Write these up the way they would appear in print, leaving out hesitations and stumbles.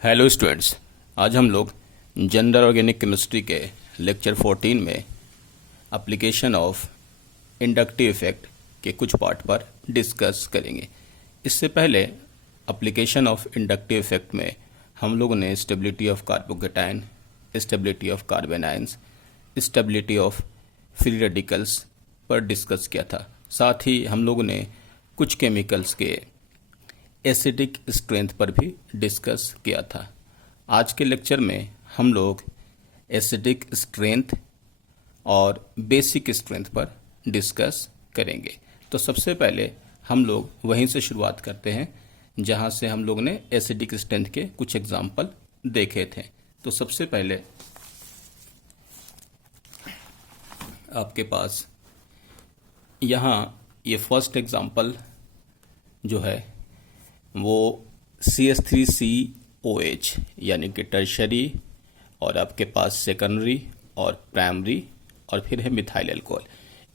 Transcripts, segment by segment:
Hello students, आज हम लोग जनरल ऑर्गेनिक केमिस्ट्री के लेक्चर 14 में एप्लीकेशन ऑफ इंडक्टिव इफेक्ट के कुछ पार्ट पर डिस्कस करेंगे। इससे पहले एप्लीकेशन ऑफ इंडक्टिव इफेक्ट में हम लोगों ने stability of carbocation, stability of carbon ions, stability of free radicals पर डिस्कस किया था। साथ ही हम लोगों ने कुछ केमिकल्स के एसिडिक स्ट्रेंथ पर भी डिस्कस किया था। आज के लेक्चर में हम लोग एसिडिक स्ट्रेंथ और बेसिक स्ट्रेंथ पर डिस्कस करेंगे। तो सबसे पहले हम लोग वहीं से शुरुआत करते हैं जहां से हम लोग ने एसिडिक स्ट्रेंथ के कुछ एग्जाम्पल देखे थे। तो सबसे पहले आपके पास यहाँ ये फर्स्ट एग्जाम्पल जो है वो CH3COH यानी कि टर्शरी, और आपके पास सेकेंडरी और प्राइमरी और फिर है मिथाइल अल्कोहल।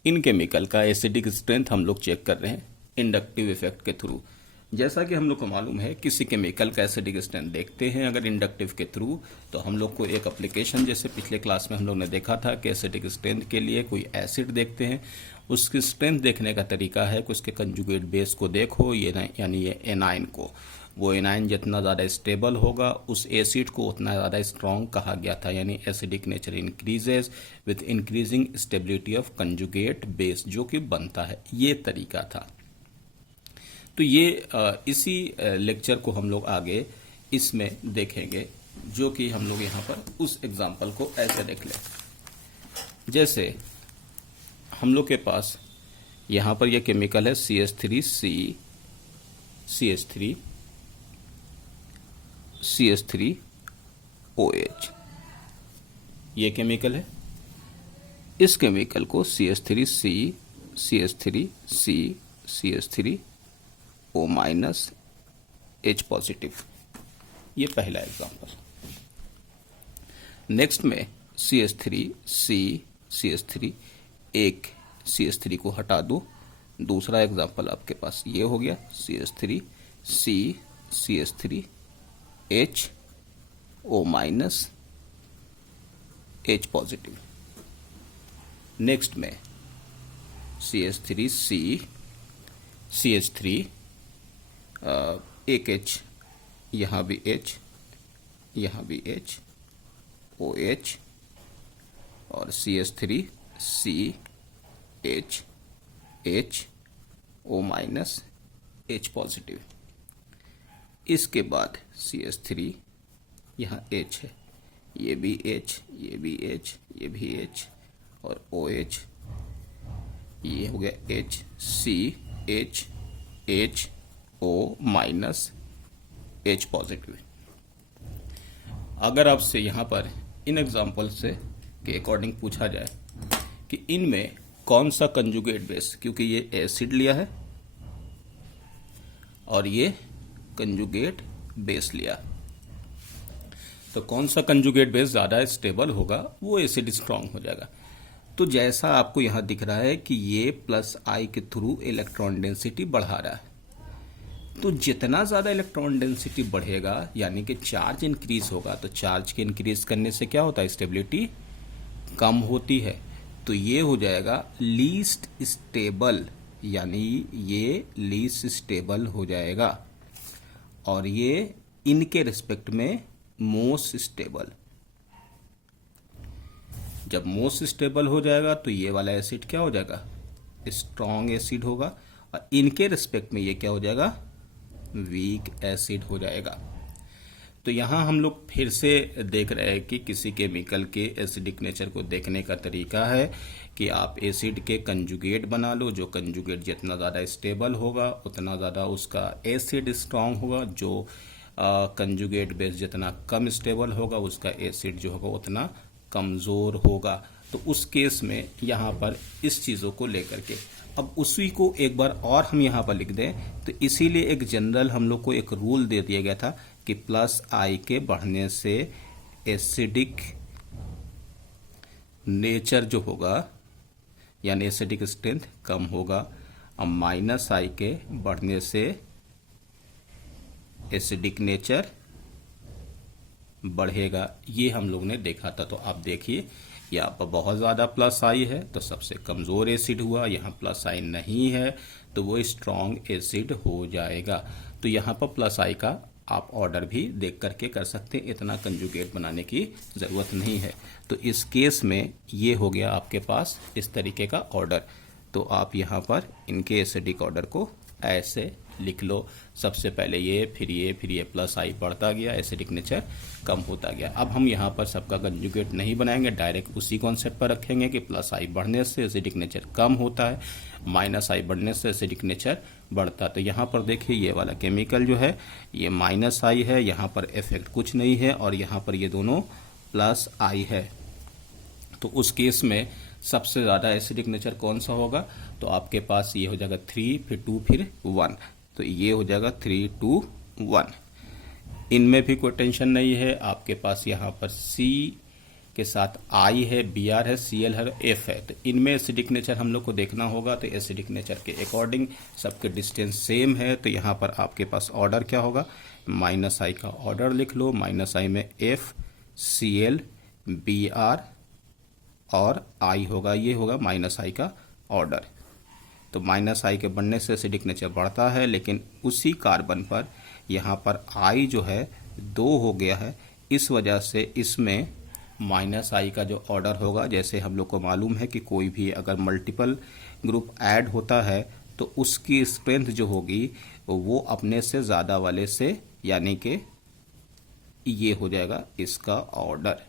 इन केमिकल का एसिडिक स्ट्रेंथ हम लोग चेक कर रहे हैं इंडक्टिव इफेक्ट के थ्रू। जैसा कि हम लोग को मालूम है, किसी केमिकल का एसिडिक स्ट्रेंथ देखते हैं अगर इंडक्टिव के थ्रू, तो हम लोग को एक एप्लीकेशन, जैसे पिछले क्लास में हम लोग ने देखा था कि एसिडिक स्ट्रेंथ के लिए कोई एसिड देखते हैं, उसकी स्ट्रेंथ देखने का तरीका है कि उसके कंजुगेट बेस को देखो, ये यानी ये एनाइन को। वो एनाइन जितना ज़्यादा स्टेबल होगा उस एसिड को उतना ज़्यादा स्ट्रॉन्ग कहा गया था, यानी acidic nature increases with increasing stability of conjugate base जो कि बनता है, ये तरीका था। तो ये इसी लेक्चर को हम लोग आगे इसमें देखेंगे, जो कि हम लोग यहाँ पर उस एग्जाम्पल को ऐसे देख लें। जैसे हम लोग के पास यहाँ पर यह केमिकल है CH3OH, ये केमिकल है। इस केमिकल को CH3C, CH3C, CH3O minus H positive, ये पहला एग्जाम्पल। नेक्स्ट में CH3C, CH3, एक CH3 को हटा दो, दूसरा एग्जाम्पल आपके पास ये हो गया CH3C, CH3HO minus H positive. Next में CH3C, CH3, एक H, यहाँ भी H, यहाँ भी H, OH, और CH3CHO माइनस H पॉजिटिव। इसके बाद CH3, यहाँ H है, ये भी H, ये भी H, ये भी H, और OH, ये हो गया HCHHO माइनस H पॉजिटिव। अगर आपसे यहाँ पर इन एग्जाम्पल से के अकॉर्डिंग पूछा जाए कि इनमें कौन सा कंजुगेट बेस, क्योंकि ये एसिड लिया है और ये कंजुगेट बेस लिया, तो कौन सा कंजुगेट बेस ज़्यादा स्टेबल होगा, वो एसिड स्ट्रांग हो जाएगा। तो जैसा आपको यहाँ दिख रहा है कि ये प्लस आई के थ्रू इलेक्ट्रॉन डेंसिटी बढ़ा रहा है, तो जितना ज़्यादा इलेक्ट्रॉन डेंसिटी बढ़ेगा यानी कि चार्ज इंक्रीज होगा, तो चार्ज के इंक्रीज करने से क्या होता है, स्टेबिलिटी कम होती है। तो ये हो जाएगा लीस्ट स्टेबल, यानी ये लीस्ट स्टेबल हो जाएगा, और ये इनके रिस्पेक्ट में मोस्ट स्टेबल। जब मोस्ट स्टेबल हो जाएगा तो ये वाला एसिड क्या हो जाएगा, स्ट्रॉन्ग एसिड होगा, और इनके रिस्पेक्ट में ये क्या हो जाएगा, वीक एसिड हो जाएगा। तो यहाँ हम लोग फिर से देख रहे हैं कि किसी केमिकल के एसिडिक नेचर को देखने का तरीका है कि आप एसिड के कंजुगेट बना लो, जो कंजुगेट जितना ज़्यादा स्टेबल होगा उतना ज़्यादा उसका एसिड स्ट्रांग होगा, जो कंजुगेट बेस जितना कम स्टेबल होगा उसका एसिड जो होगा उतना कमज़ोर होगा। तो उस केस में यहाँ पर इस चीज़ों को लेकर के अब उसी को एक बार और हम यहाँ पर लिख दें, तो इसीलिए एक जनरल हम लोग को एक रूल दे दिया गया था कि प्लस आई के बढ़ने से एसिडिक नेचर जो होगा यानी एसिडिक स्ट्रेंथ कम होगा, और माइनस आई के बढ़ने से एसिडिक नेचर बढ़ेगा, ये हम लोग ने देखा था। तो आप देखिए यहाँ पर बहुत ज़्यादा प्लस आई है तो सबसे कमज़ोर एसिड हुआ, यहाँ प्लस आई नहीं है तो वो स्ट्रॉन्ग एसिड हो जाएगा। तो यहाँ पर प्लस आई का आप ऑर्डर भी देख करके कर सकते हैं, इतना कंजुगेट बनाने की ज़रूरत नहीं है। तो इस केस में ये हो गया आपके पास इस तरीके का ऑर्डर। तो आप यहाँ पर इनके एसिडिक ऑर्डर को ऐसे लिख लो, सबसे पहले ये, फिर ये, फिर ये, प्लस आई बढ़ता गया, एसिडिक नेचर कम होता गया। अब हम यहाँ पर सबका कंजुगेट नहीं बनाएंगे, डायरेक्ट उसी कॉन्सेप्ट पर रखेंगे कि प्लस आई बढ़ने से एसिडिक नेचर कम होता है, माइनस आई बढ़ने से एसिडिक नेचर बढ़ता। तो यहाँ पर देखिए ये वाला केमिकल जो है ये माइनस आई है, यहाँ पर इफेक्ट कुछ नहीं है, और यहाँ पर ये दोनों प्लस आई है। तो उस केस में सबसे ज़्यादा एसिडिक नेचर कौन सा होगा? तो आपके पास ये हो जाएगा 3, फिर 2, फिर 1। तो ये हो जाएगा 3, 2, 1। इनमें भी कोई टेंशन नहीं है, आपके पास यहाँ पर C के साथ I है, Br है, Cl है, F है। तो इनमें एसिडिक नेचर हम लोग को देखना होगा। तो एसिडिक नेचर के अकॉर्डिंग सबके डिस्टेंस सेम है। तो यहाँ पर आपके पास ऑर्डर क्या होगा? माइनस आई का ऑर्डर लिख लो। माइनस आई में F, Cl, Br और I होगा, ये होगा माइनस आई का ऑर्डर। तो माइनस आई के बढ़ने से एसिडिक नेचर बढ़ता है, लेकिन उसी कार्बन पर यहाँ पर I जो है 2 हो गया है, इस वजह से इसमें माइनस आई का जो ऑर्डर होगा, जैसे हम लोग को मालूम है कि कोई भी अगर मल्टीपल ग्रुप ऐड होता है तो उसकी स्ट्रेंथ जो होगी वो अपने से ज़्यादा वाले से, यानी कि ये हो जाएगा इसका ऑर्डर।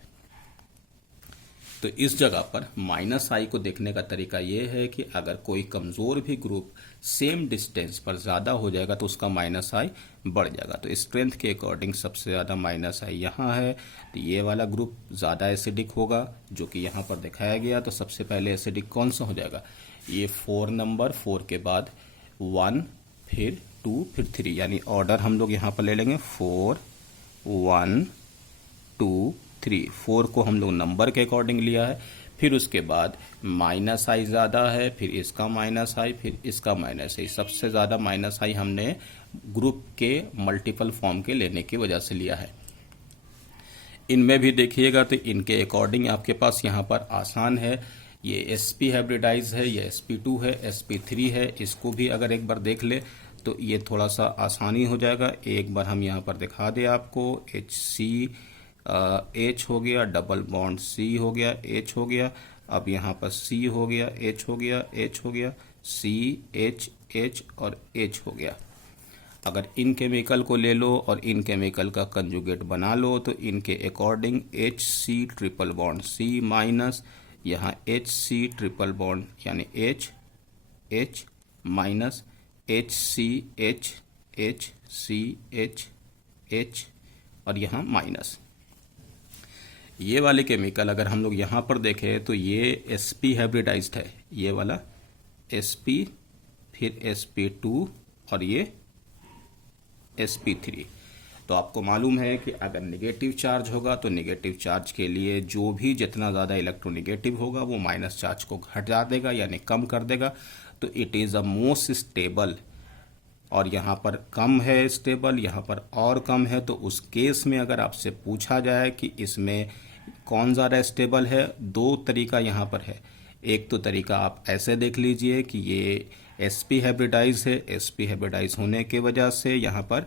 तो इस जगह पर माइनस आई को देखने का तरीका ये है कि अगर कोई कमज़ोर भी ग्रुप सेम डिस्टेंस पर ज़्यादा हो जाएगा तो उसका माइनस आई बढ़ जाएगा। तो स्ट्रेंथ के अकॉर्डिंग सबसे ज़्यादा माइनस आई यहाँ है, तो ये वाला ग्रुप ज़्यादा एसिडिक होगा, जो कि यहाँ पर दिखाया गया। तो सबसे पहले एसिडिक कौन सा हो जाएगा? ये 4 नंबर, 4 के बाद 1, फिर 2, फिर 3, यानी ऑर्डर हम लोग यहाँ पर ले लेंगे 4, 1, 2, 3। 4 को हम लोग नंबर के अकॉर्डिंग लिया है। फिर उसके बाद माइनस आई ज़्यादा है, फिर इसका माइनस आई, फिर इसका माइनस आई। सबसे ज़्यादा माइनस आई हमने ग्रुप के मल्टीपल फॉर्म के लेने की वजह से लिया है। इनमें भी देखिएगा तो इनके अकॉर्डिंग आपके पास यहाँ पर आसान है। ये sp हाइब्रिडाइज है, ये sp2 है, sp3 है। इसको भी अगर एक बार देख ले तो ये थोड़ा सा आसानी हो जाएगा। एक बार हम यहाँ पर दिखा दें आपको, H हो गया, डबल बॉन्ड C हो गया, H हो गया, अब यहाँ पर C हो गया, H हो गया, H हो गया, C, H और H हो गया। अगर इन केमिकल को ले लो और इन केमिकल का कंजुगेट बना लो तो इनके according HC triple bond C minus, यहाँ HC ट्रिपल बॉन्ड यानी H माइनस, HCH, HCH और यहाँ माइनस। ये वाले केमिकल अगर हम लोग यहाँ पर देखें तो ये sp हाइब्रिडाइज्ड है, ये वाला sp, फिर sp2 और ये sp3। तो आपको मालूम है कि अगर नेगेटिव चार्ज होगा तो नेगेटिव चार्ज के लिए जो भी जितना ज़्यादा इलेक्ट्रोनेगेटिव होगा वो माइनस चार्ज को घटा देगा यानी कम कर देगा। तो it is a most stable, और यहाँ पर कम है स्टेबल, यहाँ पर और कम है। तो उस केस में अगर आपसे पूछा जाए कि इसमें कौन ज़्यादा स्टेबल है, 2 तरीका यहाँ पर है। एक तो तरीका आप ऐसे देख लीजिए कि ये sp हाइब्रिडाइज है, sp हाइब्रिडाइज होने के वजह से यहाँ पर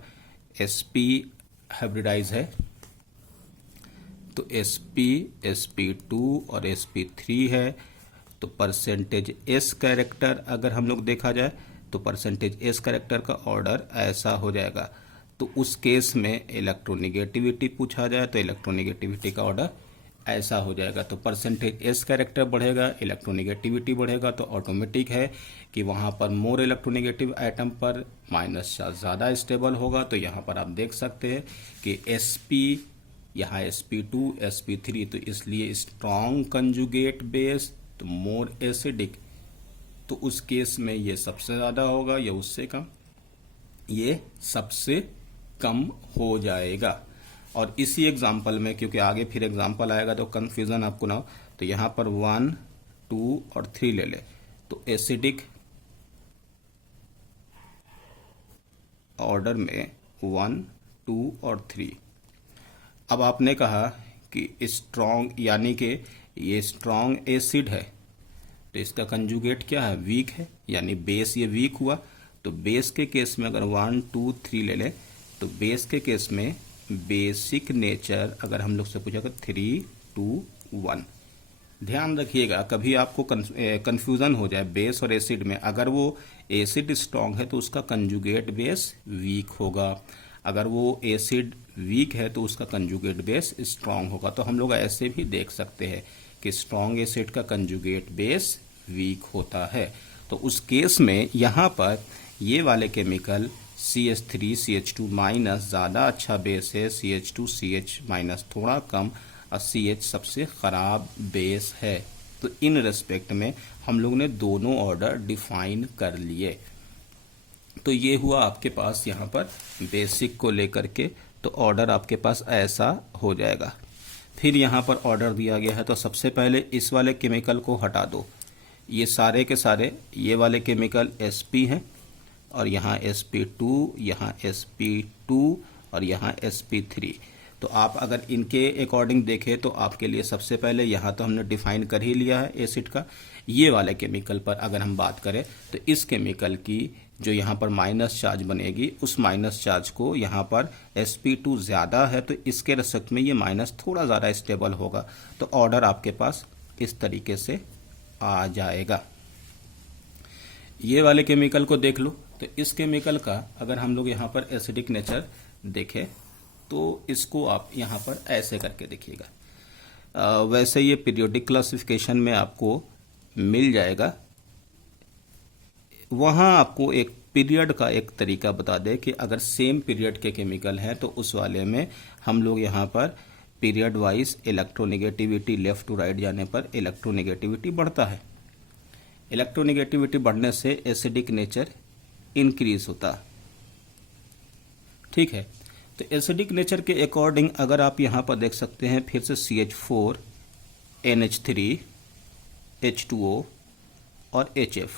sp हाइब्रिडाइज है, तो sp, sp2 और sp3 है। तो परसेंटेज s कैरेक्टर अगर हम लोग देखा जाए तो परसेंटेज s कैरेक्टर का ऑर्डर ऐसा हो जाएगा। तो उस केस में इलेक्ट्रोनेगेटिविटी पूछा जाए तो इलेक्ट्रोनेगेटिविटी का ऑर्डर ऐसा हो जाएगा। तो परसेंटेज s कैरेक्टर बढ़ेगा, इलेक्ट्रोनेगेटिविटी बढ़ेगा, तो ऑटोमेटिक है कि वहाँ पर मोर इलेक्ट्रोनेगेटिव आइटम पर माइनस चार्ज ज़्यादा स्टेबल होगा। तो यहाँ पर आप देख सकते हैं कि sp, यहाँ sp2, sp3, तो इसलिए स्ट्रॉन्ग कंजुगेट बेस तो मोर एसिडिक। तो उस केस में ये सबसे ज़्यादा होगा या उससे कम, ये सबसे कम हो जाएगा। और इसी एग्जाम्पल में, क्योंकि आगे फिर एग्जाम्पल आएगा तो कन्फ्यूज़न आपको ना हो, तो यहाँ पर 1, 2 और 3 ले ले। तो एसिडिक ऑर्डर में 1, 2 और 3। अब आपने कहा कि स्ट्रॉन्ग, यानी कि ये स्ट्रॉन्ग एसिड है, तो इसका कंजुगेट क्या है, वीक है, यानी बेस ये वीक हुआ। तो बेस के केस में अगर 1 2 3 ले लें, तो बेस के केस में बेसिक नेचर अगर हम लोग से पूछा तो 3 2 1। ध्यान रखिएगा, कभी आपको कंफ्यूजन हो जाए बेस और एसिड में। अगर वो एसिड स्ट्रॉन्ग है तो उसका कंजुगेट बेस वीक होगा, अगर वो एसिड वीक है तो उसका कंजुगेट बेस स्ट्रॉन्ग होगा। तो हम लोग ऐसे भी देख सकते हैं कि स्ट्रॉन्ग एसिड का कंजुगेट बेस वीक होता है। तो उस केस में यहाँ पर ये वाले केमिकल CH3CH2 माइनस ज़्यादा अच्छा बेस है, CH2CH माइनस थोड़ा कम, और CH सबसे ख़राब बेस है। तो इन रेस्पेक्ट में हम लोग ने दोनों ऑर्डर डिफाइन कर लिए। तो ये हुआ आपके पास यहाँ पर बेसिक को लेकर के, तो ऑर्डर आपके पास ऐसा हो जाएगा। फिर यहाँ पर ऑर्डर दिया गया है, तो सबसे पहले इस वाले केमिकल को हटा दो। ये सारे के सारे ये वाले केमिकल sp हैं, और यहाँ sp2, यहाँ sp2 और यहाँ sp3। तो आप अगर इनके अकॉर्डिंग देखें तो आपके लिए सबसे पहले यहाँ तो हमने डिफाइन कर ही लिया है एसिड का। ये वाले केमिकल पर अगर हम बात करें तो इस केमिकल की जो यहाँ पर माइनस चार्ज बनेगी, उस माइनस चार्ज को यहाँ पर sp2 ज़्यादा है तो इसके रेस्पेक्ट में ये माइनस थोड़ा ज़्यादा स्टेबल होगा। तो ऑर्डर आपके पास इस तरीके से आ जाएगा। ये वाले केमिकल को देख लो, तो इस केमिकल का अगर हम लोग यहाँ पर एसिडिक नेचर देखें तो इसको आप यहाँ पर ऐसे करके देखिएगा। वैसे ये पीरियोडिक क्लासिफिकेशन में आपको मिल जाएगा, वहाँ आपको एक पीरियड का एक तरीका बता दे कि अगर सेम पीरियड के केमिकल हैं तो उस वाले में हम लोग यहाँ पर period wise electronegativity left to right जाने पर इलेक्ट्रोनेगेटिविटी बढ़ता है। इलेक्ट्रोनेगेटिविटी बढ़ने से एसिडिक नेचर इंक्रीज होता है। ठीक है, तो एसिडिक नेचर के अकॉर्डिंग अगर आप यहाँ पर देख सकते हैं फिर से CH4 NH3 H2O और HF।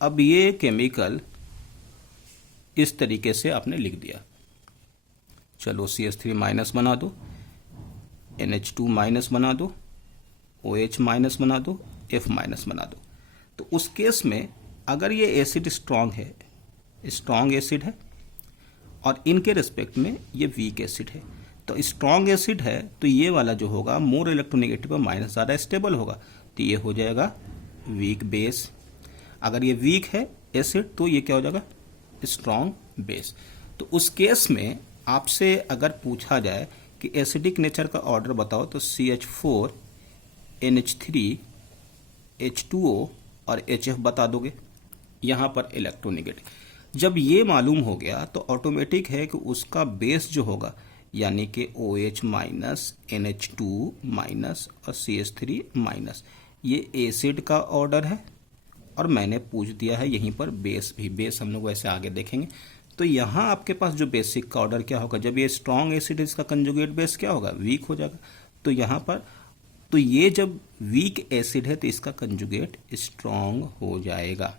अब ये केमिकल इस तरीके से आपने लिख दिया। चलो CH3 माइनस बना दो, NH2 माइनस बना दो, OH माइनस बना दो, F माइनस बना दो। तो उस केस में अगर ये एसिड स्ट्रॉन्ग है, स्ट्रॉन्ग एसिड है, और इनके रिस्पेक्ट में ये वीक एसिड है, तो स्ट्रॉन्ग एसिड है तो ये वाला जो होगा मोर इलेक्ट्रोनेगेटिव और माइनस ज़्यादा स्टेबल होगा, तो ये हो जाएगा वीक बेस। अगर ये वीक है एसिड तो ये क्या हो जाएगा, स्ट्रॉन्ग बेस। तो उस केस में आपसे अगर पूछा जाए कि एसिडिक नेचर का ऑर्डर बताओ तो CH4 NH3 H2O और HF बता दोगे यहाँ पर इलेक्ट्रोनेगेटिव। जब ये मालूम हो गया तो ऑटोमेटिक है कि उसका बेस जो होगा यानी कि OH माइनस NH2 माइनस और CH3 माइनस, ये एसिड का ऑर्डर है, और मैंने पूछ दिया है यहीं पर बेस भी। बेस हम लोग वैसे आगे देखेंगे। तो यहाँ आपके पास जो बेसिक का ऑर्डर क्या होगा, जब ये स्ट्रॉन्ग एसिड है इसका कंजुगेट बेस क्या होगा, वीक हो जाएगा। तो यहाँ पर तो ये जब वीक एसिड है तो इसका कंजुगेट स्ट्रॉन्ग हो जाएगा।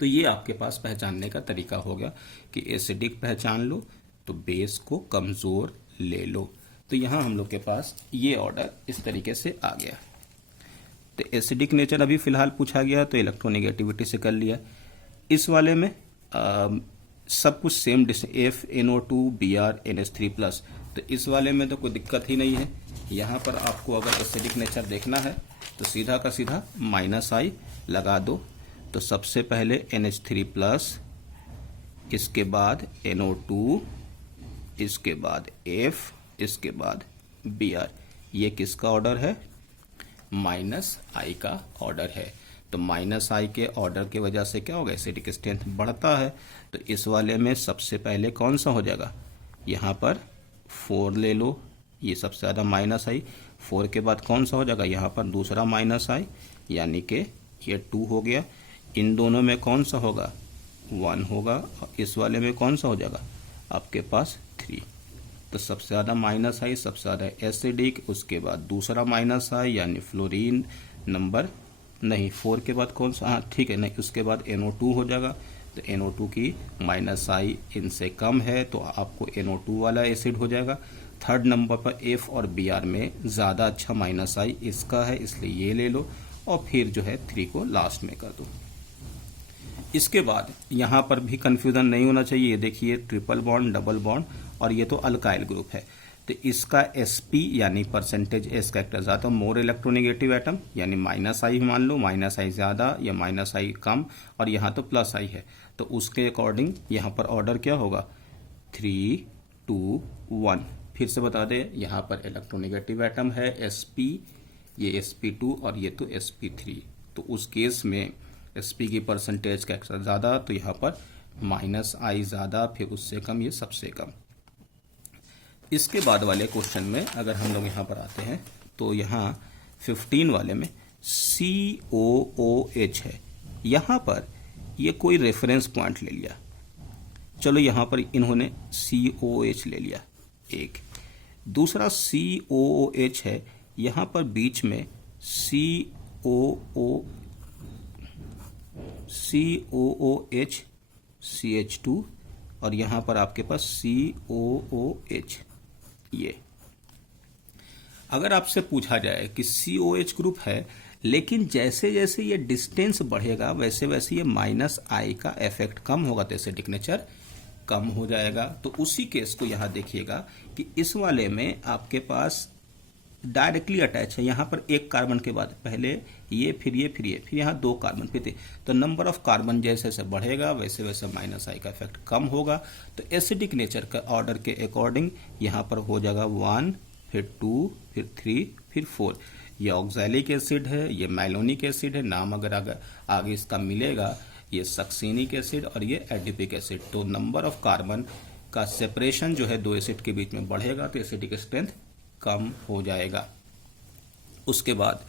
तो ये आपके पास पहचानने का तरीका हो गया कि एसिडिक पहचान लो तो बेस को कमज़ोर ले लो। तो यहाँ हम लोग के पास ये ऑर्डर इस तरीके से आ गया। तो एसिडिक नेचर अभी फिलहाल पूछा गया तो इलेक्ट्रोनेगेटिविटी से कर लिया। इस वाले में सब कुछ सेम FNO2 Br NH3+, तो इस वाले में तो कोई दिक्कत ही नहीं है। यहाँ पर आपको अगर एसिडिक नेचर देखना है तो सीधा का सीधा -I लगा दो। तो सबसे पहले NH3+, इसके बाद NO2, इसके बाद F, इसके बाद Br। ये किसका ऑर्डर है, -I का ऑर्डर है। तो -I के ऑर्डर की वजह से क्या होगा, एसिडिक स्ट्रेंथ बढ़ता है। तो इस वाले में सबसे पहले कौन सा हो जाएगा, यहाँ पर 4 ले लो, ये सबसे ज़्यादा -I। 4 के बाद कौन सा हो जाएगा, यहाँ पर दूसरा -I, यानी कि ये 2 हो गया। इन दोनों में कौन सा होगा, 1 होगा, और इस वाले में कौन सा हो जाएगा आपके पास 3। तो सबसे ज़्यादा -I, सबसे ज़्यादा एसिडिक, उसके बाद दूसरा -I यानी फ्लोरीन नंबर नहीं, 4 के बाद कौन सा, हाँ ठीक है, नहीं उसके बाद NO2 हो जाएगा, तो NO2 की माइनस आई इनसे कम है तो आपको NO2 वाला एसिड हो जाएगा। थर्ड नंबर पर F और Br में ज़्यादा अच्छा माइनस आई इसका है, इसलिए ये ले लो और फिर जो है 3 को लास्ट में कर दो। इसके बाद यहाँ पर भी कंफ्यूजन नहीं होना चाहिए। ये देखिए ट्रिपल बॉन्ड, डबल बॉन्ड और ये तो अल्काइल ग्रुप है, तो इसका sp यानी परसेंटेज S कैरेक्टर ज़्यादा, मोर इलेक्ट्रोनेगेटिव एटम यानी माइनस आई मान लो, माइनस आई ज़्यादा या माइनस आई कम, और यहाँ तो प्लस आई है, तो उसके अकॉर्डिंग यहाँ पर ऑर्डर क्या होगा 3, 2, 1। फिर से बता दें, यहाँ पर इलेक्ट्रोनेगेटिव एटम है sp, ये sp2 और ये तो sp3, तो उस केस में sp की परसेंटेज कैरेक्टर ज़्यादा, तो यहाँ पर माइनस आई ज़्यादा, फिर उससे कम, ये सबसे कम। इसके बाद वाले क्वेश्चन में अगर हम लोग यहाँ पर आते हैं तो यहाँ 15 वाले में COOH है। यहाँ पर ये कोई रेफरेंस पॉइंट ले लिया, चलो यहाँ पर इन्होंने COOH ले लिया एक। दूसरा COOH है, यहाँ पर बीच में COOH CH2 और यहाँ पर आपके पास COOH। ये अगर आपसे पूछा जाए कि COH ग्रुप है, लेकिन जैसे जैसे ये डिस्टेंस बढ़ेगा वैसे वैसे ये माइनस आई का इफेक्ट कम होगा तो एसिडिक नेचर कम हो जाएगा। तो उसी केस को यहाँ देखिएगा कि इस वाले में आपके पास डायरेक्टली अटैच है, यहाँ पर एक कार्बन के बाद पहले ये फिर ये फिर ये फिर यहाँ 2 कार्बन फिर थे, तो नंबर ऑफ कार्बन जैसे जैसे बढ़ेगा वैसे वैसे माइनस आई का इफेक्ट कम होगा। तो एसिडिक नेचर का ऑर्डर के अकॉर्डिंग यहाँ पर हो जाएगा 1, फिर 2, फिर 3, फिर 4। ये ऑक्सैलिक एसिड है, ये मैलोनिक एसिड है, नाम अगर आगे इसका मिलेगा, ये सक्सिनिक एसिड और ये एडिपिक एसिड। तो नंबर ऑफ कार्बन का सेपरेशन जो है 2 एसिड के बीच में बढ़ेगा तो एसिडिक स्ट्रेंथ कम हो जाएगा। उसके बाद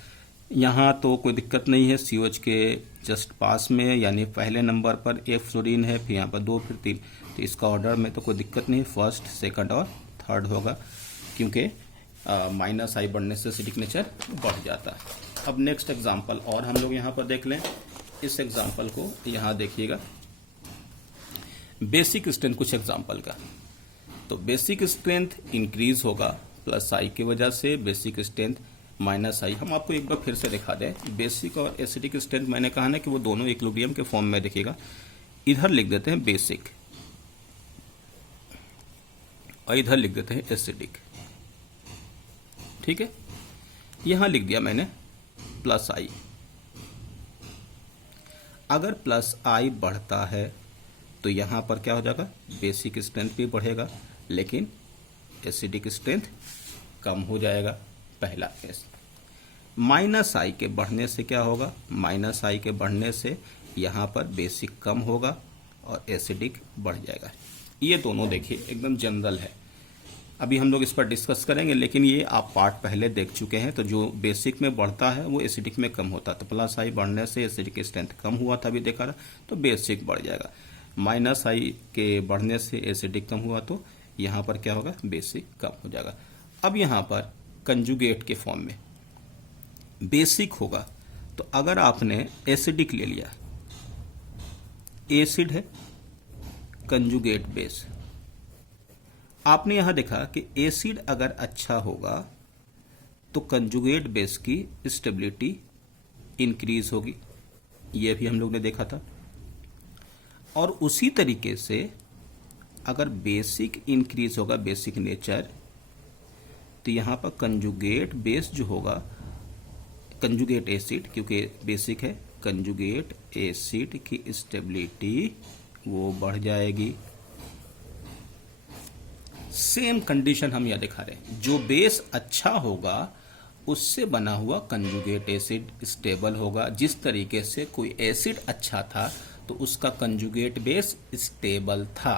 यहाँ तो कोई दिक्कत नहीं है, COH के जस्ट पास में यानी पहले नंबर पर F फ्लोरीन है, फिर यहाँ पर 2 फिर 3, तो इसका ऑर्डर में तो कोई दिक्कत नहीं, फर्स्ट, सेकंड और थर्ड होगा, क्योंकि माइनस आई बढ़ने से एसिडिक नेचर बढ़ जाता है। अब नेक्स्ट एग्जाम्पल और हम लोग यहाँ पर देख लें। इस एग्जाम्पल को यहाँ देखिएगा, बेसिक स्ट्रेंथ कुछ एग्जाम्पल का। तो बेसिक स्ट्रेंथ इंक्रीज होगा प्लस आई की वजह से, बेसिक स्ट्रेंथ माइनस आई। हम आपको एक बार फिर से दिखा दें, बेसिक और एसिडिक स्ट्रेंथ मैंने कहा ना कि वो दोनों इक्विलिब्रियम के फॉर्म में देखिएगा। इधर लिख देते हैं बेसिक और इधर लिख देते हैं एसिडिक, ठीक है। यहां लिख दिया मैंने प्लस आई। अगर प्लस आई बढ़ता है तो यहां पर क्या हो जाएगा, बेसिक स्ट्रेंथ भी बढ़ेगा लेकिन एसिडिक स्ट्रेंथ कम हो जाएगा, पहला केस। माइनस आई के बढ़ने से क्या होगा, माइनस आई के बढ़ने से यहाँ पर बेसिक कम होगा और एसिडिक बढ़ जाएगा। ये दोनों देखिए एकदम जनरल है, अभी हम लोग इस पर डिस्कस करेंगे, लेकिन ये आप पार्ट पहले देख चुके हैं। तो जो बेसिक में बढ़ता है वो एसिडिक में कम होता है, तो प्लस आई बढ़ने से एसिडिक स्ट्रेंथ कम हुआ था, अभी देखा था, तो बेसिक बढ़ जाएगा। माइनस आई के बढ़ने से एसिडिक कम हुआ तो यहाँ पर क्या होगा, बेसिक कम हो जाएगा। अब यहाँ पर कंजुगेट के फॉर्म में बेसिक होगा, तो अगर आपने एसिडिक ले लिया, एसिड है कंजुगेट बेस, आपने यहां देखा कि एसिड अगर अच्छा होगा तो कंजुगेट बेस की स्टेबिलिटी इंक्रीज होगी, यह भी हम लोग ने देखा था। और उसी तरीके से अगर बेसिक इंक्रीज होगा, बेसिक नेचर, तो यहां पर कंजुगेट बेस जो होगा, कंजुगेट एसिड, क्योंकि बेसिक है, कंजुगेट एसिड की स्टेबिलिटी वो बढ़ जाएगी। सेम कंडीशन हम यह दिखा रहे हैं, जो बेस अच्छा होगा उससे बना हुआ कंजुगेट एसिड स्टेबल होगा। जिस तरीके से कोई एसिड अच्छा था तो उसका कंजुगेट बेस स्टेबल था।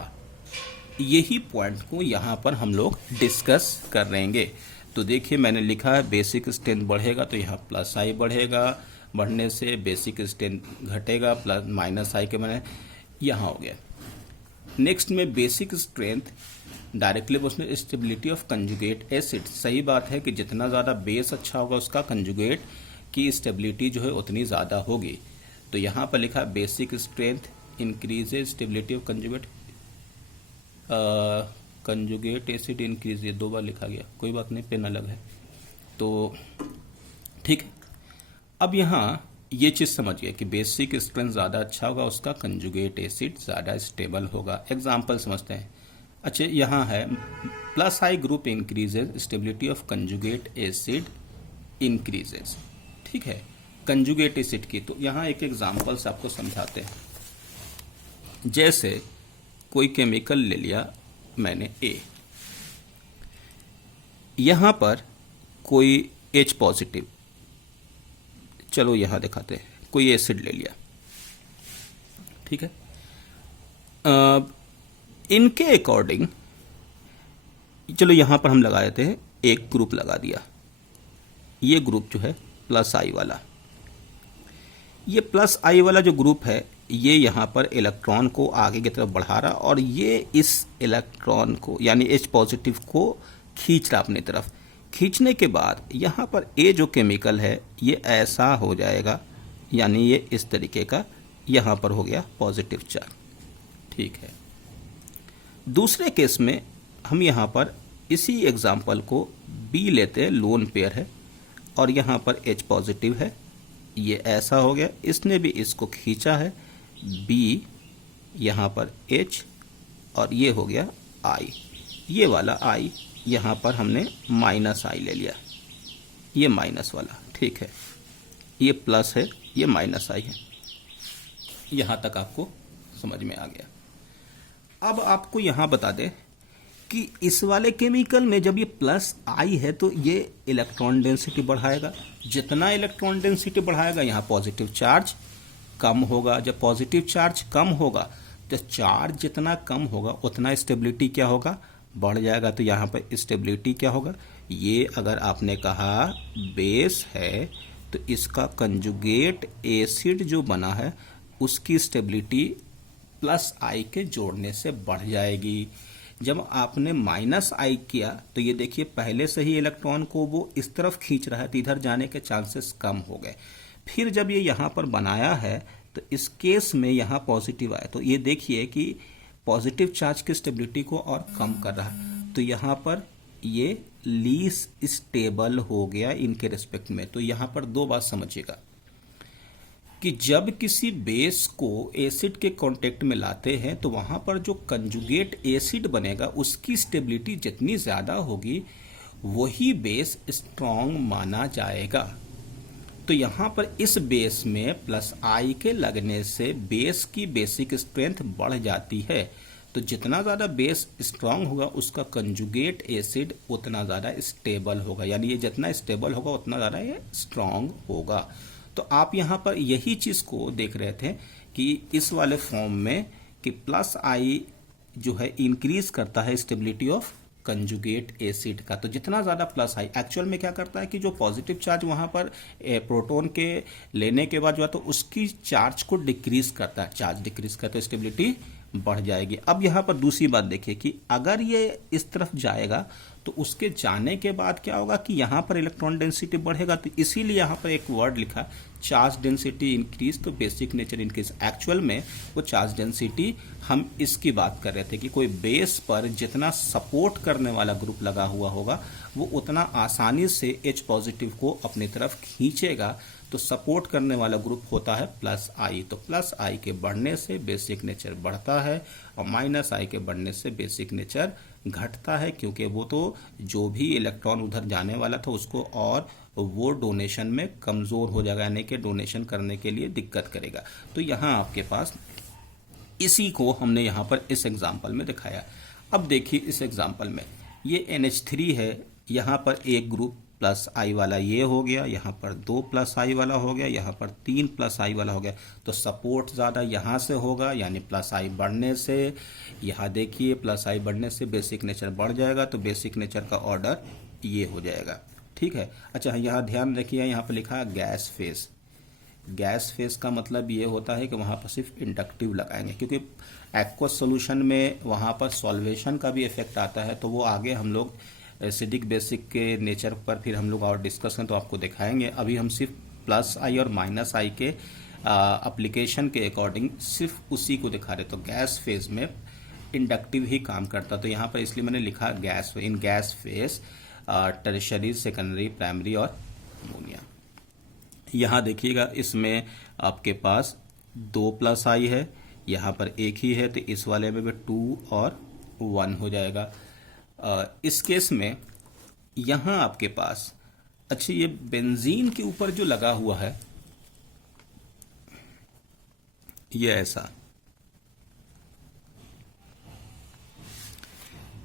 यही पॉइंट को यहाँ पर हम लोग डिस्कस कर रहेंगे। तो देखिए मैंने लिखा है बेसिक स्ट्रेंथ बढ़ेगा तो यहाँ प्लस आई बढ़ेगा, बढ़ने से बेसिक स्ट्रेंथ घटेगा, प्लस माइनस आई के बने, यहाँ हो गया। नेक्स्ट में बेसिक स्ट्रेंथ डायरेक्टली उसने स्टेबिलिटी ऑफ कंजुगेट एसिड। सही बात है कि जितना ज़्यादा बेस अच्छा होगा उसका कंजुगेट की स्टेबिलिटी जो है उतनी ज़्यादा होगी। तो यहाँ पर लिखा basic strength increases stability of conjugate acid increase, ये 2 बार लिखा गया, कोई बात नहीं, पेन अलग है तो ठीक है। अब यहाँ ये चीज़ समझ गए कि बेसिक स्ट्रेंथ ज़्यादा अच्छा होगा, उसका कंजुगेट एसिड ज़्यादा स्टेबल होगा। एग्जाम्पल समझते हैं। अच्छा, यहाँ है plus I group increases stability of conjugate acid increases, ठीक है, कंजुगेट एसिड की। तो यहाँ एक एग्जाम्पल्स आपको समझाते हैं। जैसे कोई केमिकल ले लिया मैंने ए, यहाँ पर कोई H पॉजिटिव, चलो यहाँ दिखाते हैं, कोई एसिड ले लिया, ठीक है। इनके अकॉर्डिंग चलो यहाँ पर हम लगा देते हैं, एक ग्रुप लगा दिया, ये ग्रुप जो है प्लस आई वाला, ये प्लस आई वाला जो ग्रुप है ये यहाँ पर इलेक्ट्रॉन को आगे की तरफ बढ़ा रहा और ये इस इलेक्ट्रॉन को यानी H पॉजिटिव को खींच रहा अपनी तरफ। खींचने के बाद यहाँ पर ए जो केमिकल है ये ऐसा हो जाएगा, यानी ये इस तरीके का यहाँ पर हो गया पॉजिटिव चार्ज, ठीक है। दूसरे केस में हम यहाँ पर इसी एग्जाम्पल को बी लेते हैं, लोन पेयर है और यहाँ पर H पॉजिटिव है, ये ऐसा हो गया, इसने भी इसको खींचा है, बी यहाँ पर H और ये हो गया I, ये वाला I यहाँ पर हमने माइनस आई ले लिया, ये माइनस वाला, ठीक है, ये प्लस है, ये माइनस आई है। यहाँ तक आपको समझ में आ गया। अब आपको यहाँ बता दें कि इस वाले केमिकल में जब ये प्लस आई है तो ये इलेक्ट्रॉन डेंसिटी बढ़ाएगा, जितना इलेक्ट्रॉन डेंसिटी बढ़ाएगा यहाँ पॉजिटिव चार्ज कम होगा। जब पॉजिटिव चार्ज कम होगा तो चार्ज जितना कम होगा उतना स्टेबिलिटी क्या होगा, बढ़ जाएगा। तो यहाँ पर स्टेबिलिटी क्या होगा, ये अगर आपने कहा बेस है तो इसका कंजुगेट एसिड जो बना है उसकी स्टेबिलिटी प्लस आई के जोड़ने से बढ़ जाएगी। जब आपने माइनस आई किया तो ये देखिए पहले से ही इलेक्ट्रॉन को वो इस तरफ खींच रहा है तो इधर जाने के चांसेस कम हो गए। फिर जब ये यहाँ पर बनाया है तो इस केस में यहाँ पॉजिटिव आया तो ये देखिए कि पॉजिटिव चार्ज की स्टेबिलिटी को और कम कर रहा है, तो यहाँ पर ये लीस्ट स्टेबल हो गया इनके रिस्पेक्ट में। तो यहाँ पर 2 बात समझिएगा कि जब किसी बेस को एसिड के कांटेक्ट में लाते हैं तो वहां पर जो कंजुगेट एसिड बनेगा उसकी स्टेबिलिटी जितनी ज्यादा होगी वही बेस स्ट्रॉन्ग माना जाएगा। तो यहाँ पर इस बेस में प्लस आई के लगने से बेस की बेसिक स्ट्रेंथ बढ़ जाती है। तो जितना ज़्यादा बेस स्ट्रांग होगा उसका कंजुगेट एसिड उतना ज़्यादा स्टेबल होगा, यानी ये जितना स्टेबल होगा उतना ज़्यादा ये स्ट्रांग होगा। तो आप यहाँ पर यही चीज़ को देख रहे थे कि इस वाले फॉर्म में कि प्लस आई जो है इंक्रीज करता है स्टेबिलिटी ऑफ कंजुगेट एसिड का। तो जितना ज़्यादा प्लस आई एक्चुअल में क्या करता है कि जो पॉजिटिव चार्ज वहाँ पर प्रोटॉन के लेने के बाद जो है तो उसकी चार्ज को डिक्रीज करता है, चार्ज डिक्रीज करता है तो स्टेबिलिटी बढ़ जाएगी। अब यहाँ पर दूसरी बात देखिए कि अगर ये इस तरफ जाएगा तो उसके जाने के बाद क्या होगा कि यहाँ पर इलेक्ट्रॉन डेंसिटी बढ़ेगा। तो इसीलिए यहाँ पर एक वर्ड लिखा चार्ज डेंसिटी इंक्रीज तो बेसिक नेचर इंक्रीज। एक्चुअल में वो चार्ज डेंसिटी हम इसकी बात कर रहे थे कि कोई बेस पर जितना सपोर्ट करने वाला ग्रुप लगा हुआ होगा वो उतना आसानी से H पॉजिटिव को अपनी तरफ खींचेगा। तो सपोर्ट करने वाला ग्रुप होता है प्लस आई। तो प्लस आई के बढ़ने से बेसिक नेचर बढ़ता है और माइनस आई के बढ़ने से बेसिक नेचर घटता है, क्योंकि वो तो जो भी इलेक्ट्रॉन उधर जाने वाला था उसको और वो डोनेशन में कमज़ोर हो जाएगा, यानी कि डोनेशन करने के लिए दिक्कत करेगा। तो यहाँ आपके पास इसी को हमने यहाँ पर इस एग्जाम्पल में दिखाया। अब देखिए इस एग्जाम्पल में ये NH3 है, यहाँ पर एक ग्रुप प्लस आई वाला ये हो गया, यहाँ पर 2 प्लस आई वाला हो गया, यहाँ पर 3 प्लस आई वाला हो गया। तो सपोर्ट ज़्यादा यहाँ से होगा, यानी प्लस आई बढ़ने से यहाँ देखिए प्लस आई बढ़ने से बेसिक नेचर बढ़ जाएगा। तो बेसिक नेचर का ऑर्डर ये हो जाएगा, ठीक है। अच्छा यहाँ ध्यान रखिए, यहाँ पर लिखा है गैस फेस। गैस फेस का मतलब ये होता है कि वहाँ पर सिर्फ इंडक्टिव लगाएंगे, क्योंकि एक्वस सोल्यूशन में वहाँ पर सॉल्वेशन का भी इफेक्ट आता है। तो वो आगे हम लोग एसिडिक बेसिक के नेचर पर फिर हम लोग और डिस्कस करें तो आपको दिखाएंगे। अभी हम सिर्फ प्लस आई और माइनस आई के एप्लीकेशन के अकॉर्डिंग सिर्फ उसी को दिखा रहे, तो गैस फेज में इंडक्टिव ही काम करता, तो यहाँ पर इसलिए मैंने लिखा गैस, इन gas phase tertiary, secondary, primary और अमोनिया। यहाँ देखिएगा इसमें आपके पास 2 प्लस आई है, यहाँ पर एक ही है, तो इस वाले में भी 2 और 1 हो जाएगा। इस केस में यहाँ आपके पास, अच्छा ये बेंजीन के ऊपर जो लगा हुआ है ये ऐसा,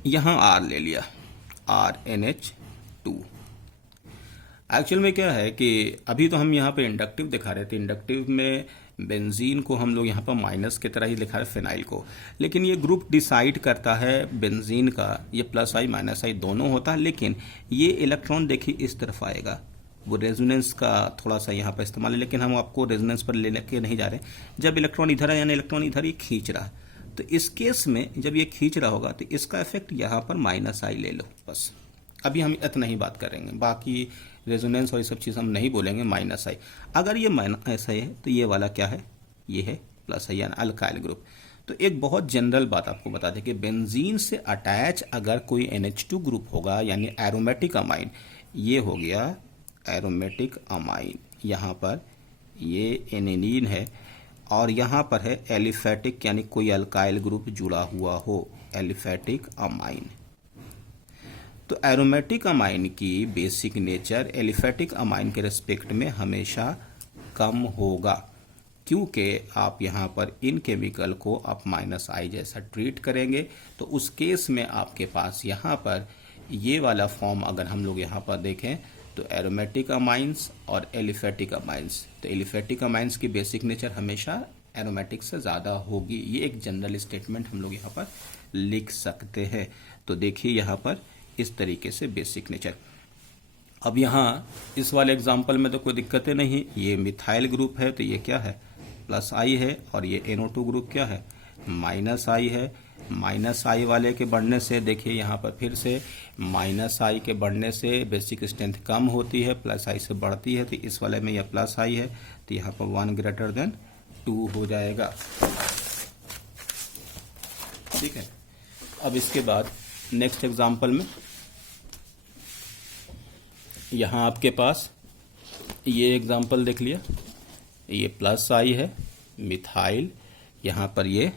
यहाँ R ले लिया, RNH2। एक्चुअल में क्या है कि अभी तो हम यहाँ पे इंडक्टिव दिखा रहे थे, इंडक्टिव में बेंजीन को हम लोग यहाँ पर माइनस की तरह ही लिखा है फिनाइल को, लेकिन ये ग्रुप डिसाइड करता है बेंजीन का, ये प्लस आई माइनस आई दोनों होता है, लेकिन ये इलेक्ट्रॉन देखिए इस तरफ आएगा, वो रेजोनेंस का थोड़ा सा यहाँ पर इस्तेमाल है, लेकिन हम आपको रेजोनेंस पर ले के नहीं जा रहे। जब इलेक्ट्रॉन इधर है यानी इलेक्ट्रॉन इधर ही खींच रहा, तो इस केस में जब ये खींच रहा होगा तो इसका इफेक्ट यहाँ पर माइनस आई ले लो बस। अभी हम इतना ही बात करेंगे, बाकी रेजोनेंस और ये सब चीज़ हम नहीं बोलेंगे। माइनस आई, अगर ये माइनस आई है तो ये वाला क्या है, ये है प्लस आई यानी अल्काइल ग्रुप। तो एक बहुत जनरल बात आपको बता दें कि बेंजीन से अटैच अगर कोई NH2 ग्रुप होगा यानी एरोमेटिक अमाइन, ये हो गया एरोमेटिक अमाइन, यहाँ पर ये एनिलीन है और यहाँ पर है एलिफेटिक यानी कोई अल्काइल ग्रुप जुड़ा हुआ हो, एलिफेटिक अमाइन। तो एरोमेटिक अमाइन की बेसिक नेचर एलिफेटिक अमाइन के रिस्पेक्ट में हमेशा कम होगा, क्योंकि आप यहाँ पर इन केमिकल को आप माइनस आई जैसा ट्रीट करेंगे, तो उस केस में आपके पास यहाँ पर ये वाला फॉर्म अगर हम लोग यहाँ पर देखें तो एरोमेटिक अमाइंस और एलिफेटिक अमाइंस, तो एलिफेटिक अमाइंस की बेसिक नेचर हमेशा एरोमेटिक से ज़्यादा होगी। ये एक जनरल स्टेटमेंट हम लोग यहाँ पर लिख सकते हैं। तो देखिए यहाँ पर इस तरीके से बेसिक नेचर। अब यहाँ इस वाले एग्जाम्पल में तो कोई दिक्कतें नहीं, ये मिथाइल ग्रुप है तो ये क्या है प्लस आई है, और ये NO2 ग्रुप क्या है माइनस आई है। माइनस आई वाले के बढ़ने से देखिए यहाँ पर फिर से माइनस आई के बढ़ने से बेसिक स्ट्रेंथ कम होती है, प्लस आई से बढ़ती है, तो इस वाले में यह प्लस आई है तो यहाँ पर 1 ग्रेटर देन 2 हो जाएगा। ठीक है, अब इसके बाद नेक्स्ट एग्जाम्पल में यहाँ आपके पास ये एग्जाम्पल देख लिया, ये प्लस आई है मिथाइल, यहाँ पर ये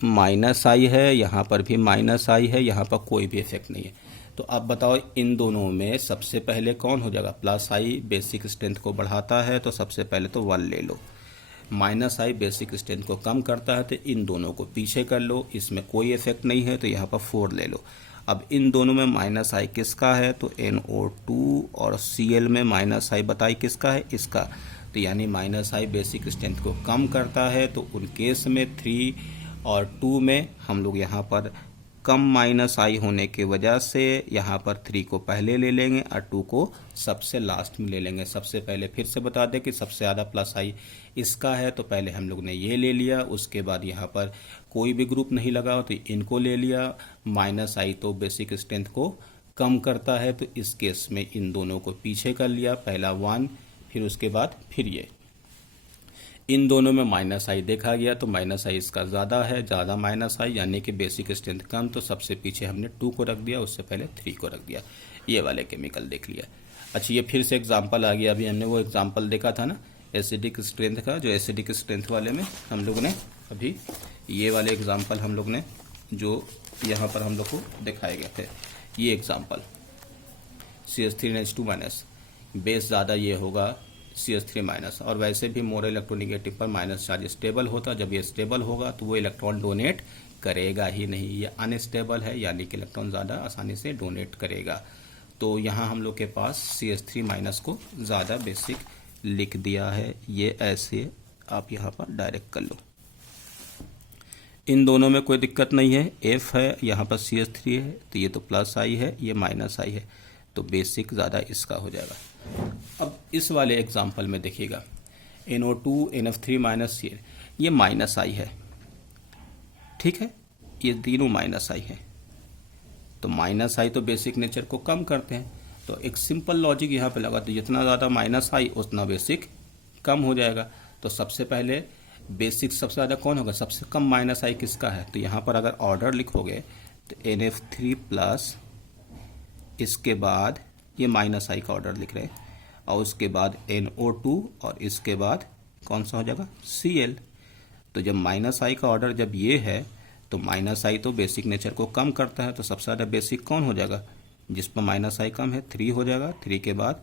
माइनस आई है, यहाँ पर भी माइनस आई है, यहाँ पर कोई भी इफेक्ट नहीं है। तो अब बताओ इन दोनों में सबसे पहले कौन हो जाएगा, प्लस आई बेसिक स्ट्रेंथ को बढ़ाता है तो सबसे पहले तो 1 ले लो, माइनस आई बेसिक स्ट्रेंथ को कम करता है तो इन दोनों को पीछे कर लो, इसमें कोई इफेक्ट नहीं है तो यहाँ पर 4 ले लो। अब इन दोनों में माइनस आई किसका है, तो NO2 और Cl में माइनस आई बताई किसका है, इसका, तो यानी माइनस आई बेसिक स्ट्रेंथ को कम करता है, तो उन केस में 3 और 2 में हम लोग यहाँ पर कम माइनस आई होने की वजह से यहाँ पर 3 को पहले ले लेंगे और 2 को सबसे लास्ट में ले लेंगे। सबसे पहले फिर से बता दें कि सबसे ज़्यादा प्लस आई इसका है, तो पहले हम लोग ने ये ले लिया, उसके बाद यहाँ पर कोई भी ग्रुप नहीं लगा तो इनको ले लिया। माइनस आई तो बेसिक स्ट्रेंथ को कम करता है, तो इस केस में इन दोनों को पीछे कर लिया, पहला 1 फिर उसके बाद फिर ये, इन दोनों में माइनस आई देखा गया तो माइनस आई इसका ज़्यादा है, ज़्यादा माइनस आई यानी कि बेसिक स्ट्रेंथ कम, तो सबसे पीछे हमने 2 को रख दिया, उससे पहले 3 को रख दिया। ये वाले केमिकल देख लिया। अच्छा, ये फिर से एग्जांपल आ गया, अभी हमने वो एग्जांपल देखा था ना एसिडिक स्ट्रेंथ का, जो एसिडिक स्ट्रेंथ वाले में हम लोग ने अभी ये वाले एग्जाम्पल हम लोग ने जो यहाँ पर हम लोग को दिखाए गए थे, ये एग्जाम्पल CH3NH2 माइनस, बेस ज़्यादा ये होगा CH3 माइनस, और वैसे भी मोर इलेक्ट्रोनिगेटिव पर माइनस चार्ज स्टेबल होता, जब ये स्टेबल होगा तो वो इलेक्ट्रॉन डोनेट करेगा ही नहीं, ये अनस्टेबल है यानी कि इलेक्ट्रॉन ज़्यादा आसानी से डोनेट करेगा। तो यहाँ हम लोग के पास CH3 माइनस को ज़्यादा बेसिक लिख दिया है, ये ऐसे आप यहाँ पर डायरेक्ट कर लो। इन दोनों में कोई दिक्कत नहीं है, F है यहाँ पर CH3 है तो ये तो प्लस आई है, ये माइनस आई है, तो बेसिक ज़्यादा इसका हो जाएगा। अब इस वाले एग्जाम्पल में देखिएगा NO2 NF3 माइनस Cl, ये माइनस आई है, ठीक है, ये तीनों माइनस आई है, तो माइनस आई तो बेसिक नेचर को कम करते हैं, तो एक सिंपल लॉजिक यहाँ पे लगा, तो जितना ज़्यादा माइनस आई उतना बेसिक कम हो जाएगा। तो सबसे पहले बेसिक सबसे ज़्यादा कौन होगा, सबसे कम माइनस आई किसका है, तो यहाँ पर अगर ऑर्डर लिखोगे तो NF3 प्लस, इसके बाद ये माइनस आई का ऑर्डर लिख रहे हैं, और उसके बाद NO2 और इसके बाद कौन सा हो जाएगा Cl। तो जब माइनस आई का ऑर्डर जब ये है तो माइनस आई तो बेसिक नेचर को कम करता है, तो सबसे ज़्यादा बेसिक कौन हो जाएगा, जिस पर माइनस आई कम है 3 हो जाएगा, 3 के बाद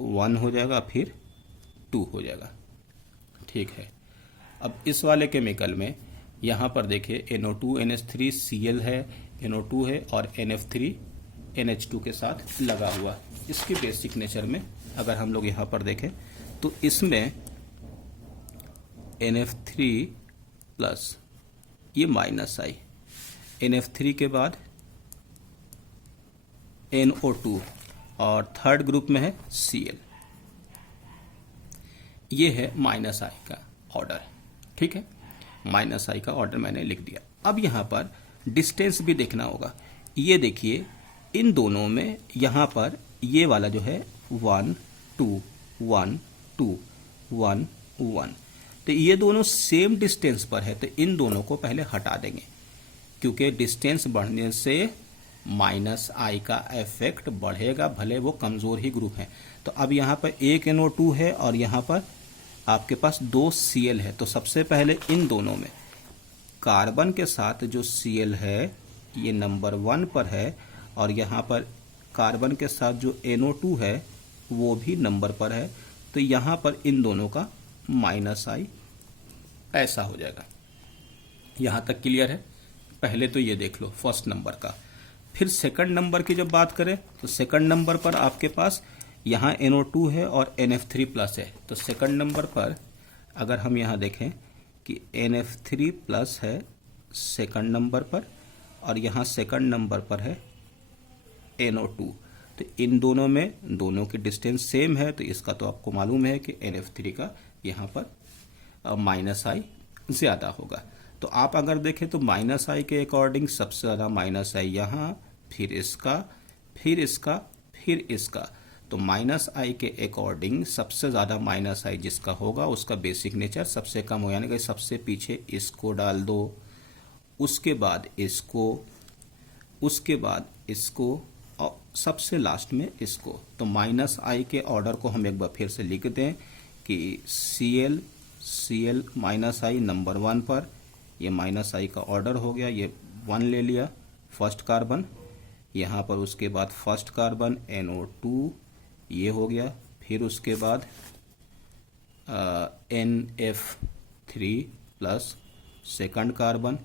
1 हो जाएगा, फिर 2 हो जाएगा। ठीक है, अब इस वाले केमिकल में यहाँ पर देखिए NO2 NH3 Cl है, NO2 है और NF3 NH2 के साथ लगा हुआ। इसके बेसिक नेचर में अगर हम लोग यहाँ पर देखें तो इसमें NF3 प्लस ये माइनस आई, NF3 के बाद NO2 और थर्ड ग्रुप में है Cl। ये है माइनस आई का ऑर्डर। ठीक है, माइनस आई का ऑर्डर मैंने लिख दिया। अब यहाँ पर डिस्टेंस भी देखना होगा। ये देखिए इन दोनों में यहाँ पर ये वाला जो है 1 2 1 2 1 1, तो ये दोनों सेम डिस्टेंस पर है, तो इन दोनों को पहले हटा देंगे, क्योंकि डिस्टेंस बढ़ने से माइनस आई का इफेक्ट बढ़ेगा, भले वो कमजोर ही ग्रुप है। तो अब यहाँ पर एक NO2 है और यहाँ पर आपके पास 2 Cl है, तो सबसे पहले इन दोनों में कार्बन के साथ जो Cl है ये नंबर 1 पर है, और यहाँ पर कार्बन के साथ जो NO2 है वो भी नंबर पर है, तो यहाँ पर इन दोनों का माइनस आई ऐसा हो जाएगा। यहाँ तक क्लियर है। पहले तो ये देख लो फर्स्ट नंबर का। फिर सेकंड नंबर की जब बात करें तो सेकंड नंबर पर आपके पास यहाँ NO2 है और NF3 प्लस है, तो सेकंड नंबर पर अगर हम यहाँ देखें कि NF3 प्लस है सेकंड नंबर पर, और यहाँ सेकंड नंबर पर है NO2, तो इन दोनों में दोनों की डिस्टेंस सेम है, तो इसका तो आपको मालूम है कि NF3 का यहाँ पर माइनस आई ज़्यादा होगा। तो आप अगर देखें तो माइनस आई के अकॉर्डिंग सबसे ज़्यादा माइनस आई यहाँ, फिर इसका, फिर इसका, फिर इसका, तो माइनस आई के अकॉर्डिंग सबसे ज़्यादा माइनस आई जिसका होगा उसका बेसिक नेचर सबसे कम हो, यानी कि सबसे पीछे इसको डाल दो, उसके बाद इसको, उसके बाद इसको, और सबसे लास्ट में इसको। तो माइनस आई के ऑर्डर को हम एक बार फिर से लिख दें कि Cl माइनस आई नंबर 1 पर, ये माइनस आई का ऑर्डर हो गया, ये 1 ले लिया फर्स्ट कार्बन, यहाँ पर उसके बाद फर्स्ट कार्बन NO2 ये हो गया, फिर उसके बाद NF3 प्लस सेकंड कार्बन,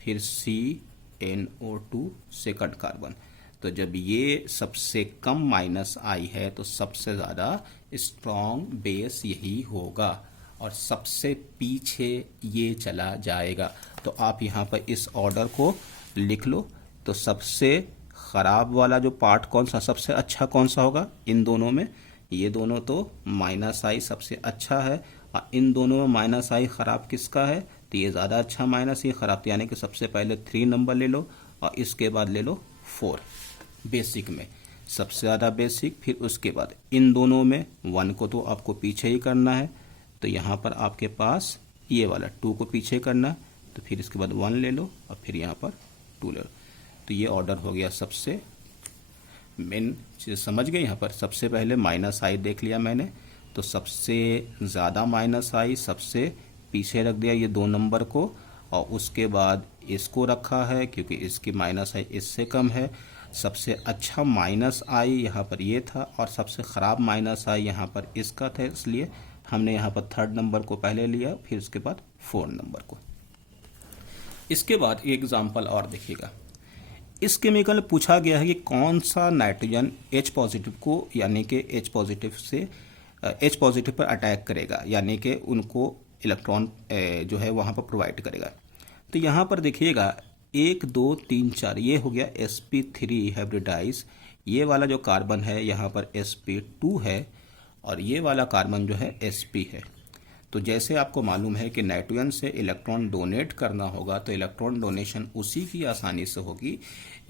फिर CNO2 सेकंड कार्बन। तो जब ये सबसे कम माइनस आई है तो सबसे ज़्यादा स्ट्रॉन्ग बेस यही होगा, और सबसे पीछे ये चला जाएगा। तो आप यहाँ पर इस ऑर्डर को लिख लो। तो सबसे ख़राब वाला जो पार्ट कौन सा, सबसे अच्छा कौन सा होगा इन दोनों में, ये दोनों तो माइनस आई सबसे अच्छा है, और इन दोनों में माइनस आई ख़राब किसका है, तो ये ज़्यादा अच्छा माइनस ये ख़राब, यानी कि सबसे पहले 3 नंबर ले लो और इसके बाद ले लो 4 बेसिक में, सबसे ज़्यादा बेसिक, फिर उसके बाद इन दोनों में 1 को तो आपको पीछे ही करना है, तो यहाँ पर आपके पास ये वाला 2 को पीछे करना, तो फिर इसके बाद 1 ले लो और फिर यहाँ पर 2 ले लो। तो ये ऑर्डर हो गया सबसे मेन चीज़, समझ गए। यहाँ पर सबसे पहले माइनस आई देख लिया मैंने, तो सबसे ज़्यादा माइनस आई सबसे पीछे रख दिया ये 2 नंबर को, और उसके बाद इसको रखा है क्योंकि इसकी माइनस आई इससे कम है। सबसे अच्छा माइनस आई यहाँ पर ये था, और सबसे ख़राब माइनस आई यहाँ पर इसका था, इसलिए हमने यहाँ पर थर्ड नंबर को पहले लिया, फिर उसके बाद 4 नंबर को। इसके बाद एक एग्जाम्पल और देखिएगा। इस केमिकल में पूछा गया है कि कौन सा नाइट्रोजन H पॉजिटिव को, यानी कि H पॉजिटिव से H पॉजिटिव पर अटैक करेगा, यानी कि उनको इलेक्ट्रॉन जो है वहाँ पर प्रोवाइड करेगा। तो यहाँ पर देखिएगा 1 2 3 4 ये हो गया sp3 हाइब्रिडाइज, ये वाला जो कार्बन है यहाँ पर sp2 है, और ये वाला कार्बन जो है sp है। तो जैसे आपको मालूम है कि नाइट्रोजन से इलेक्ट्रॉन डोनेट करना होगा, तो इलेक्ट्रॉन डोनेशन उसी की आसानी से होगी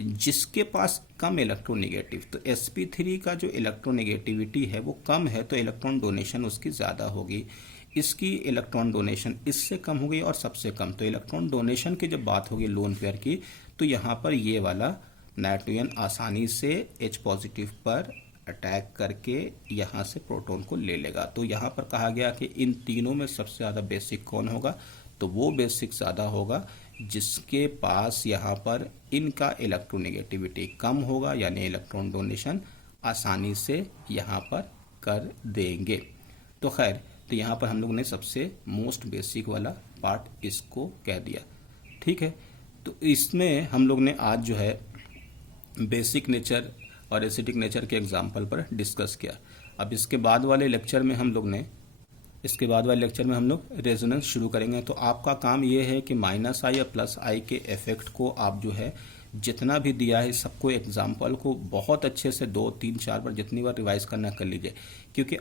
जिसके पास कम इलेक्ट्रोनेगेटिव। तो sp3 का जो इलेक्ट्रोनेगेटिविटी है वो कम है, तो इलेक्ट्रॉन डोनेशन उसकी ज़्यादा होगी। इसकी इलेक्ट्रॉन डोनेशन इससे कम हो गई और सबसे कम। तो इलेक्ट्रॉन डोनेशन की जब बात होगी लोन पेयर की, तो यहाँ पर ये वाला नाइट्रोजन आसानी से H पॉजिटिव पर अटैक करके यहाँ से प्रोटॉन को ले लेगा। तो यहाँ पर कहा गया कि इन तीनों में सबसे ज़्यादा बेसिक कौन होगा, तो वो बेसिक ज़्यादा होगा जिसके पास यहाँ पर इनका इलेक्ट्रोनेगेटिविटी कम होगा, यानी इलेक्ट्रॉन डोनेशन आसानी से यहाँ पर कर देंगे। तो खैर, तो यहाँ पर हम लोग ने सबसे मोस्ट बेसिक वाला पार्ट इसको कह दिया। ठीक है, तो इसमें हम लोग ने आज जो है बेसिक नेचर और एसिडिक नेचर के एग्जाम्पल पर डिस्कस किया। अब इसके बाद वाले लेक्चर में हम लोग रेजोनेंस शुरू करेंगे। तो आपका काम ये है कि -i या +i के इफेक्ट को आप जो है जितना भी दिया है सबको एग्जाम्पल को बहुत अच्छे से 2, 3, 4 बार जितनी बार रिवाइज करना कर लीजिए, क्योंकि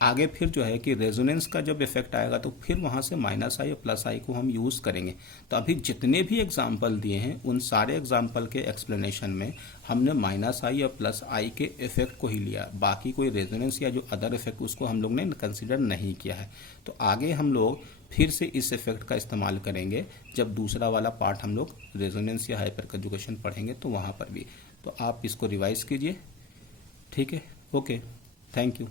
आगे फिर जो है कि रेजोनेंस का जब इफेक्ट आएगा तो फिर वहाँ से -i या +i को हम यूज़ करेंगे। तो अभी जितने भी एग्जाम्पल दिए हैं उन सारे एग्जाम्पल के एक्सप्लेनेशन में हमने -i या +i के इफेक्ट को ही लिया, बाकी कोई रेजोनेंस या जो अदर इफेक्ट उसको हम लोग ने कंसिडर नहीं किया है। तो आगे हम लोग फिर से इस इफेक्ट का इस्तेमाल करेंगे जब दूसरा वाला पार्ट हम लोग रेजोनेंस या हाइपर कंजुगेशन पढ़ेंगे, तो वहाँ पर भी। तो आप इसको रिवाइज कीजिए। ठीक है, ओके, थैंक यू।